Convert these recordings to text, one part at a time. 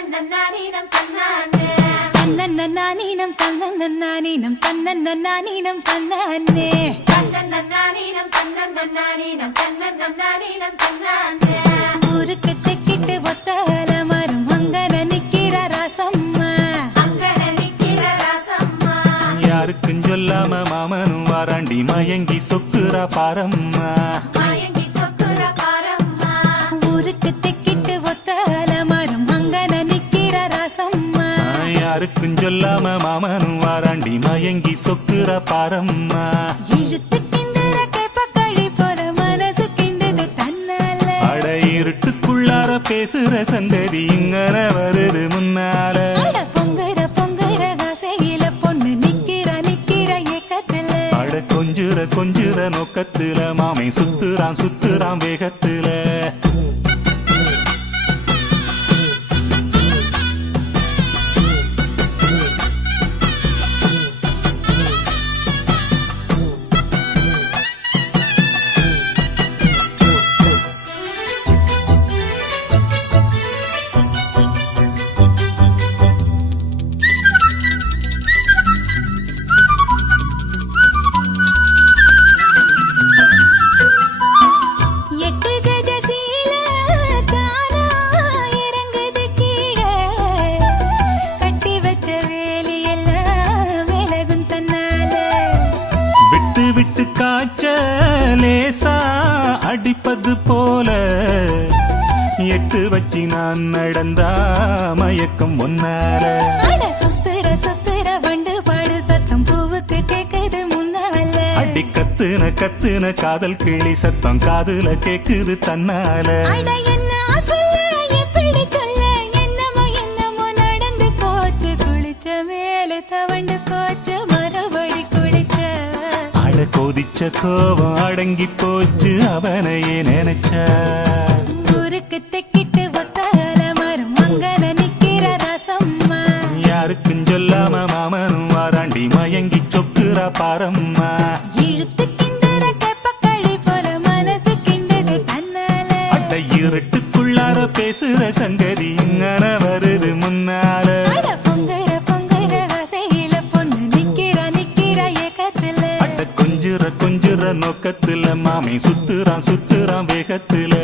தன்னன்னானீனம் தன்னானே தன்னன்னானீனம் தன்னன்னானீனம் தன்னன்னானீனம் தன்னானே தன்னன்னானீனம் தன்னன்னானீனம் தன்னன்னானீனம் தன்னானே ஊருக்கு தெக்கிட்டு ஒத்தல மரம் அங்கன நிக்கிற ராசம்மா அங்கன நிக்கிற ராசம்மா யாருக்கும் சொல்லாம மாமனும் வாராண்டி மயங்கி சொக்குறா பாரம்மா மயங்கி சொக்குற பாரம்மா ஊருக்கு தெக்கிட்டு ஒத்தல மரம் அங்கன நிக்கிற ராசம்மா யாருக்கும் சொல்லாம மாமனும் வாராண்டி மயங்கி சொக்குறா பாரம்மா இழுத்து கிண்டுற கேப்பக்களி போல மனசு கிண்டுது தன்னால அட இருட்டுக்குள்ளார பேசுற சங்கதி இங்கன வருது முன்னால அட பொங்குற பொங்குற ஆசையில பொண்ணு நிக்கிற நிக்கிற ஏக்கத்துல அட கொஞ்சுற நோக்கத்துல மாமை சுத்துறான் வேகத்துல எட்டு கஜ சீல தானா இறங்குது கீழே கட்டி வச்ச வேலியெல்லாம் விலகும் தன்னால விட்டு விட்டு காய்ச்ச லேசா அடிப்பது போல எட்டு வச்சு நான் நடந்தா மயக்கம் ஒன்னால அட சுத்துற வண்டு பாடு சத்தம் பூவுக்கு கேக்குது முன்னால அடி கத்துன காதல் கிளி சத்தம் காதுல கேக்குது தன்னால அட என்ன சொல்ல எப்படி சொல்ல என்னமோ நடந்து போச்சு குளிச்ச மேல தவண்டு போச்சு மறுபடி குளிச்ச அட கொதிச்ச கோபம் அடங்கி போச்சு அவனையே நினைச்ச ஊருக்கு தெக்கிட்டு ஒத்தால மரம் அங்கன நிக்கிற ராசம்மா யாருக்கும் சொல்லாம மாமனும் வாராண்டி மயங்கி சொக்குறா பாரம்மா இழுத்து கிண்டுற கேப்பக்களி போல மனசு கிண்டுது தன்னால அட இருட்டுக்குள்ளார பேசுற சங்கதி இங்கன வருது முன்னால அட பொங்குற ஆசையில பொண்ணு நிக்கிற ஏக்கத்துல அட கொஞ்சுற நோக்கத்துல மாமை சுத்துறான் வேகத்துல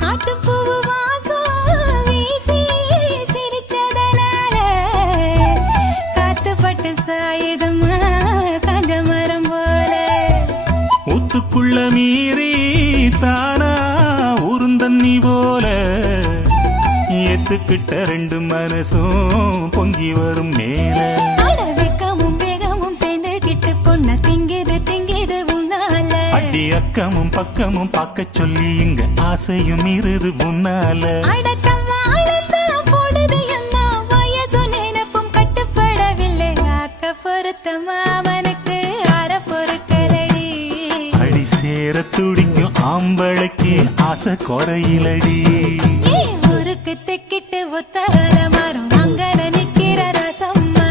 காட்டுப் பூவு வாசம் வீசி சிரிச்சதனால காத்துப்பட்டு சாயுதம்மா காஞ்ச மரம் போல ஊத்துக்குள்ள மீறி தானா உருந்தண்ணி போல ஏத்துக்கிட்ட ரெண்டு மனசும் பொங்கி வரும் மேல அட வெக்கமும் வேகமும் சேர்ந்து கிட்டு பொண்ண திங்குது உன்னால அடி அக்கமும் பக்கமும் பார்க்க சொல்லி இங்க ஆசையும் இருது முன்னால அடக்கம்மாளத்தான் போடுது அம்மா வயசு நினைப்பும் கட்டுப்படவில்லை ஆக்க பொறுத்த மாமனுக்கு அற பொறுக்கலடி அடி சேர துடிக்கும் ஆம்பளைக்கு ஆசை குறையிலடி ஏ ஊருக்கு தெக்கிட்டு ஒத்தால மரம் அங்கன நிக்கிற ரசம்மா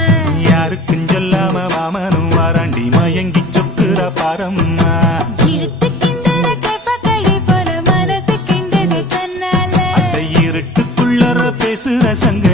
யாருக்கும் சொல்லாம மாமனும் வாராண்டி மயங்கி சொக்குற பாரம்மா இழுத்து கிண்டுற கேப்பக்களி போல மனசு கிண்டுது தன்னால அட இருட்டுக்குள்ளற பேசுற சங்க